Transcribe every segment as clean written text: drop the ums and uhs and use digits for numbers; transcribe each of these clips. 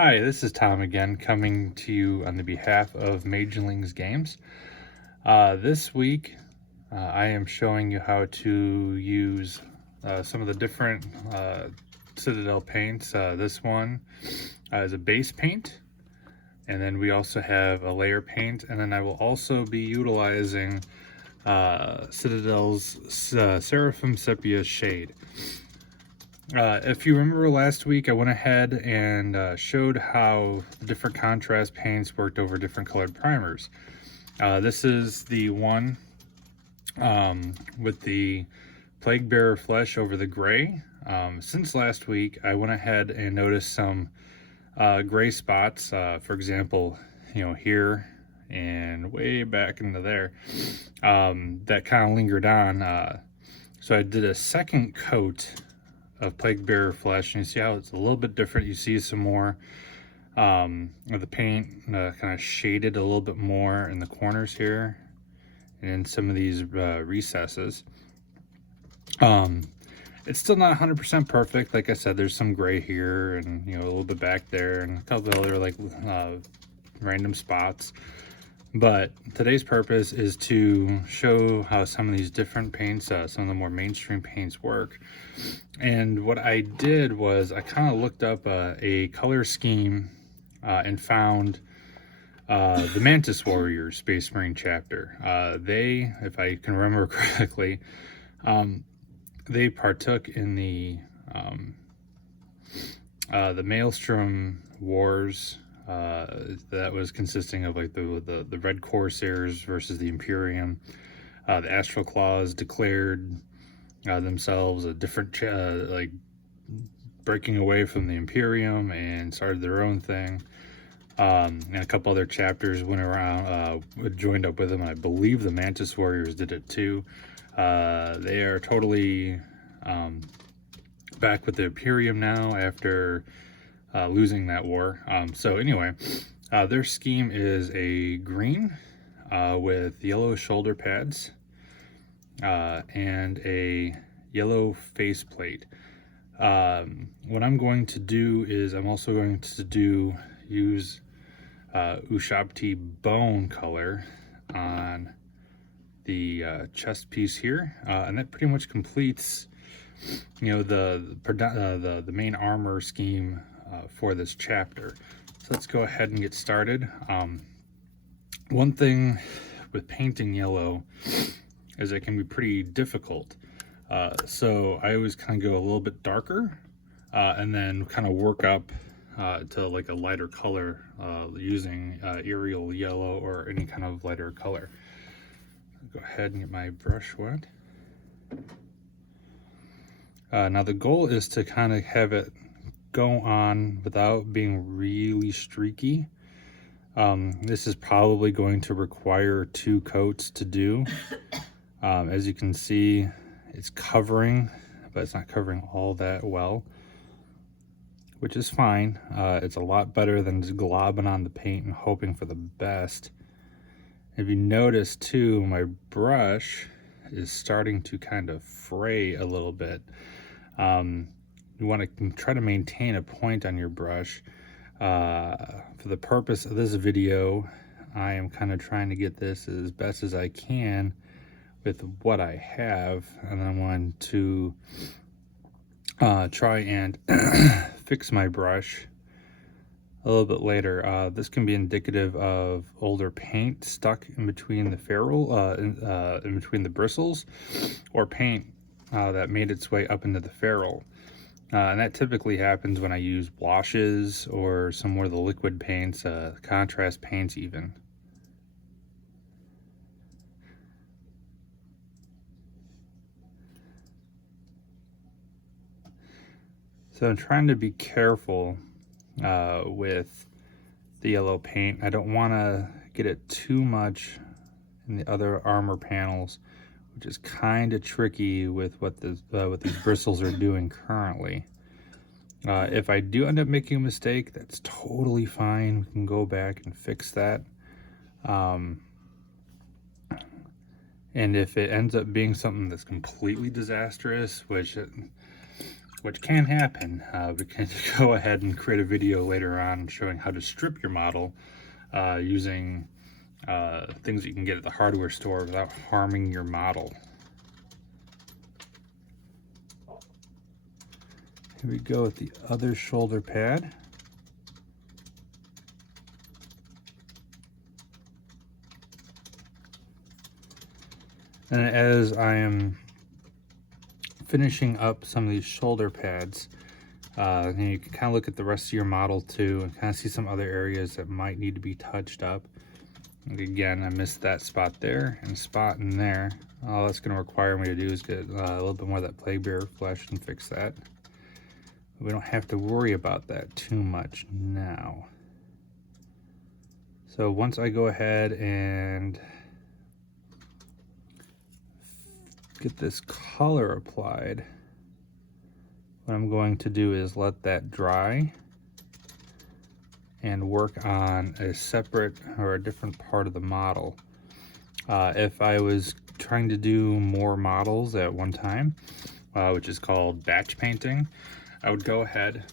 Hi, this is Tom again, coming to you on the behalf of Majorlings Games. This week, I am showing you how to use some of the different Citadel paints. This one is a base paint, and then we also have a layer paint, and then I will also be utilizing Citadel's Seraphim Sepia Shade. If you remember last week, I went ahead and showed how different contrast paints worked over different colored primers. This is the one with the Plague Bearer Flesh over the gray. Since last week, I went ahead and noticed some gray spots, for example, here and way back into there, that kind of lingered on. So I did a second coat of Plague Bearer Flesh, and you see how it's a little bit different. You see some more of the paint kind of shaded a little bit more in the corners here and in some of these recesses. It's still not 100% perfect. Like I said, there's some gray here and a little bit back there and a couple other like random spots. But today's purpose is to show how some of these different paints, some of the more mainstream paints work. And what I did was I kind of looked up a color scheme and found the Mantis Warriors Space Marine chapter. They, if I can remember correctly, they partook in the Maelstrom Wars. That was consisting of like the Red Corsairs versus the Imperium. The Astral Claws declared themselves a different, like breaking away from the Imperium and started their own thing. And a couple other chapters went around, joined up with them. And I believe the Mantis Warriors did it too. They are totally back with the Imperium now after losing that war. So anyway, their scheme is a green with yellow shoulder pads and a yellow faceplate. What I'm going to do is I'm also going to use Ushabti bone color on the chest piece here, and that pretty much completes the main armor scheme for this chapter. So let's go ahead and get started. One thing with painting yellow is it can be pretty difficult. So I always kind of go a little bit darker and then kind of work up to like a lighter color using Arial yellow or any kind of lighter color. Go ahead and get my brush wet. Now the goal is to kind of have it go on without being really streaky. This is probably going to require 2 coats to do. As you can see, it's covering, but it's not covering all that well, which is fine. It's a lot better than just globbing on the paint and hoping for the best. If you notice too, my brush is starting to kind of fray a little bit. You want to try to maintain a point on your brush. For the purpose of this video, I am kind of trying to get this as best as I can with what I have, and I want to try and fix my brush a little bit later. This can be indicative of older paint stuck in between the ferrule, in between the bristles, or paint that made its way up into the ferrule. And that typically happens when I use washes or some more of the liquid paints, contrast paints even. So I'm trying to be careful with the yellow paint. I don't want to get it too much in the other armor panels, which is kind of tricky with what these bristles are doing currently. If I do end up making a mistake, that's totally fine. We can go back and fix that. And if it ends up being something that's completely disastrous, which which can happen. We can go ahead and create a video later on showing how to strip your model using things that you can get at the hardware store without harming your model. Here we go with the other shoulder pad. And as I am finishing up some of these shoulder pads, and you can kind of look at the rest of your model too and kind of see some other areas that might need to be touched up. And again, I missed that spot there and spot in there. All that's going to require me to do is get a little bit more of that plague bearer flesh and fix that. We don't have to worry about that too much now. So once I go ahead and get this color applied, what I'm going to do is let that dry and work on a separate or a different part of the model. If I was trying to do more models at one time, which is called batch painting, I would go ahead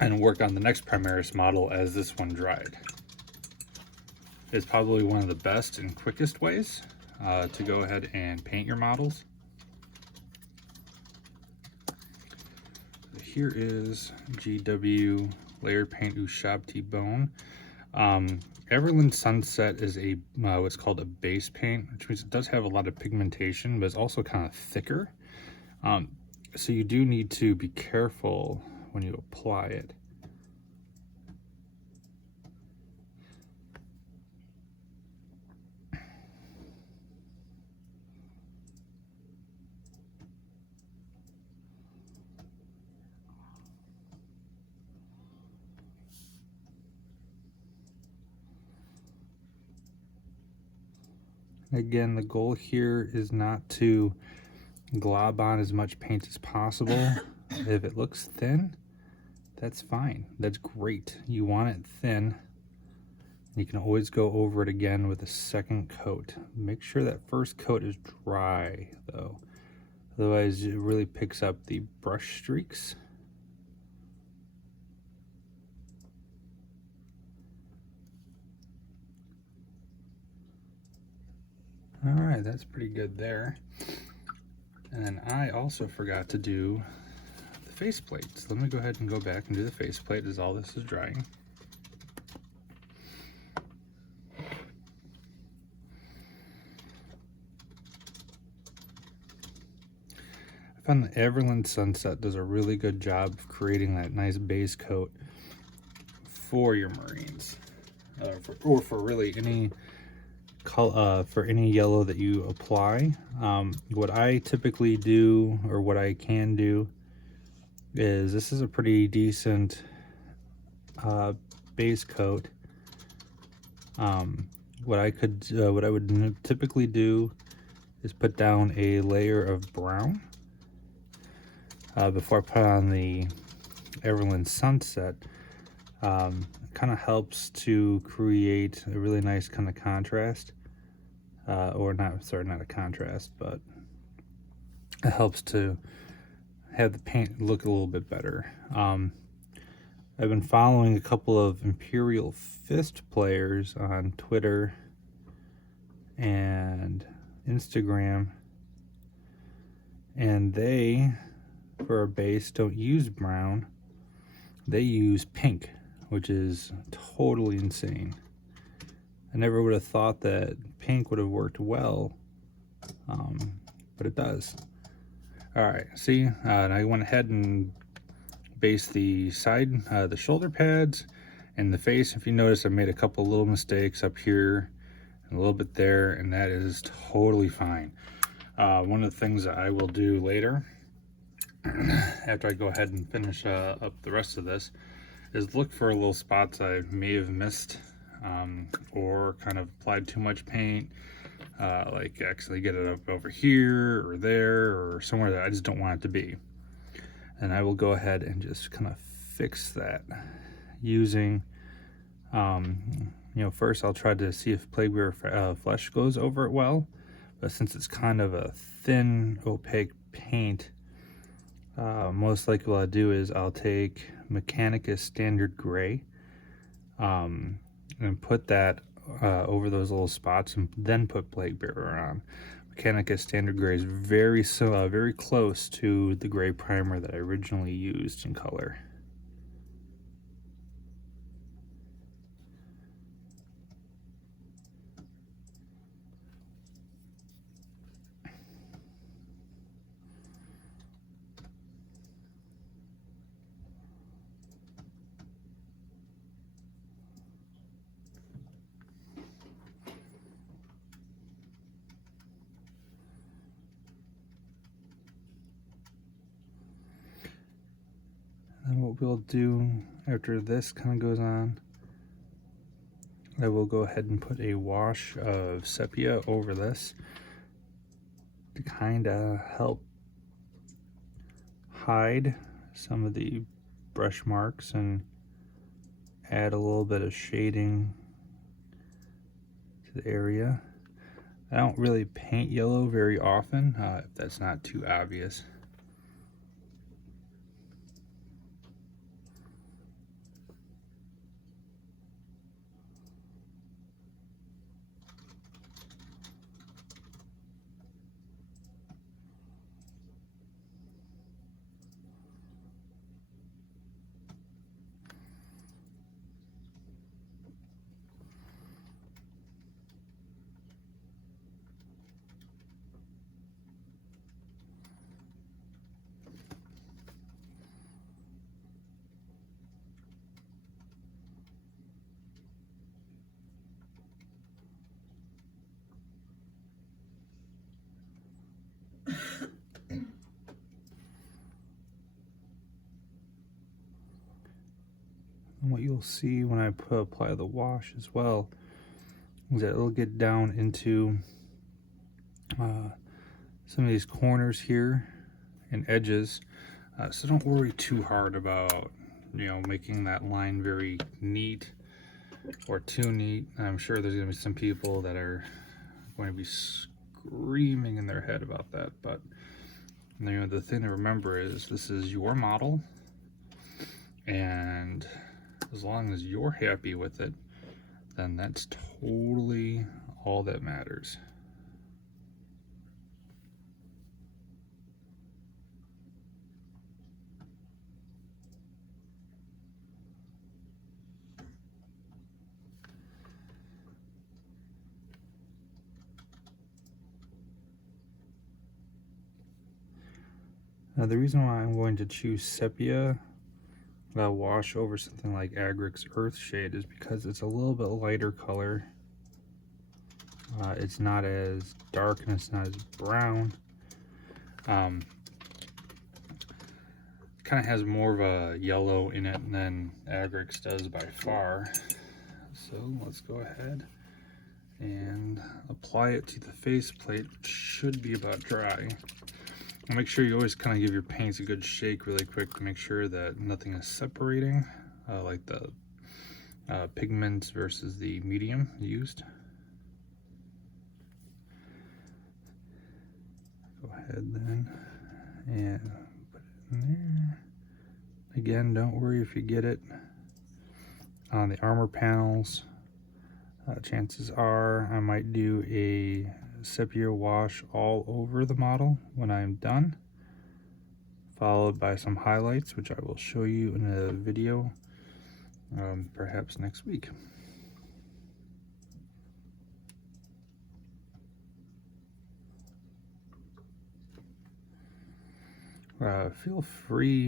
and work on the next Primaris model as this one dried. It's probably one of the best and quickest ways to go ahead and paint your models. Here is GW Layer Paint Ushabti Bone. Everland Sunset is a what's called a base paint, which means it does have a lot of pigmentation, but it's also kind of thicker. So you do need to be careful when you apply it. Again, the goal here is not to glob on as much paint as possible. If it looks thin, that's fine. That's great. You want it thin. You can always go over it again with a second coat. Make sure that first coat is dry though. Otherwise it really picks up the brush streaks. All right, that's pretty good there. And then I also forgot to do the faceplate. So let me go ahead and go back and do the faceplate as all this is drying. I found the Everland Sunset does a really good job of creating that nice base coat for your Marines, or for really any color, for any yellow that you apply. What I typically do, or what I can do, is this is a pretty decent base coat. What I would typically do is put down a layer of brown before I put on the Everland Sunset. It kind of helps to create a really nice kind of contrast, or not a contrast, but it helps to have the paint look a little bit better. I've been following a couple of Imperial Fist players on Twitter and Instagram, and they, for a base, don't use brown. They use pink, which is totally insane. I never would have thought that pink would have worked well, but it does. All right, see, and I went ahead and based the side, the shoulder pads and the face. If you notice, I made a couple little mistakes up here and a little bit there, and that is totally fine. One of the things that I will do later, after I go ahead and finish up the rest of this, is look for little spots I may have missed, or kind of applied too much paint, like actually get it up over here or there or somewhere that I just don't want it to be. And I will go ahead and just kind of fix that using, first I'll try to see if Plague Bearer flesh goes over it well, but since it's kind of a thin, opaque paint, most likely what I'll do is I'll take Mechanicus Standard Gray and put that over those little spots, and then put Plague Bearer on. Mechanicus Standard Gray is very close to the gray primer that I originally used in color. And what we'll do after this kind of goes on, I will go ahead and put a wash of sepia over this to kind of help hide some of the brush marks and add a little bit of shading to the area. I don't really paint yellow very often, if that's not too obvious. And what you'll see when I apply the wash as well is that it'll get down into some of these corners here and edges. So don't worry too hard about, making that line very neat or too neat. I'm sure there's going to be some people that are going to be screaming in their head about that, but the thing to remember is this is your model, and as long as you're happy with it, then that's totally all that matters. Now, the reason why I'm going to choose sepia wash over something like Agric's Earthshade is because it's a little bit lighter color. It's not as dark and it's not as brown. Kind of has more of a yellow in it than Agric's does by far. So let's go ahead and apply it to the faceplate, which should be about dry. And make sure you always kind of give your paints a good shake really quick to make sure that nothing is separating, like the pigments versus the medium used. Go ahead then and put it in there. Again, don't worry if you get it on the armor panels. Chances are I might do a sepia wash all over the model when I'm done, followed by some highlights, which I will show you in a video perhaps next week. Feel free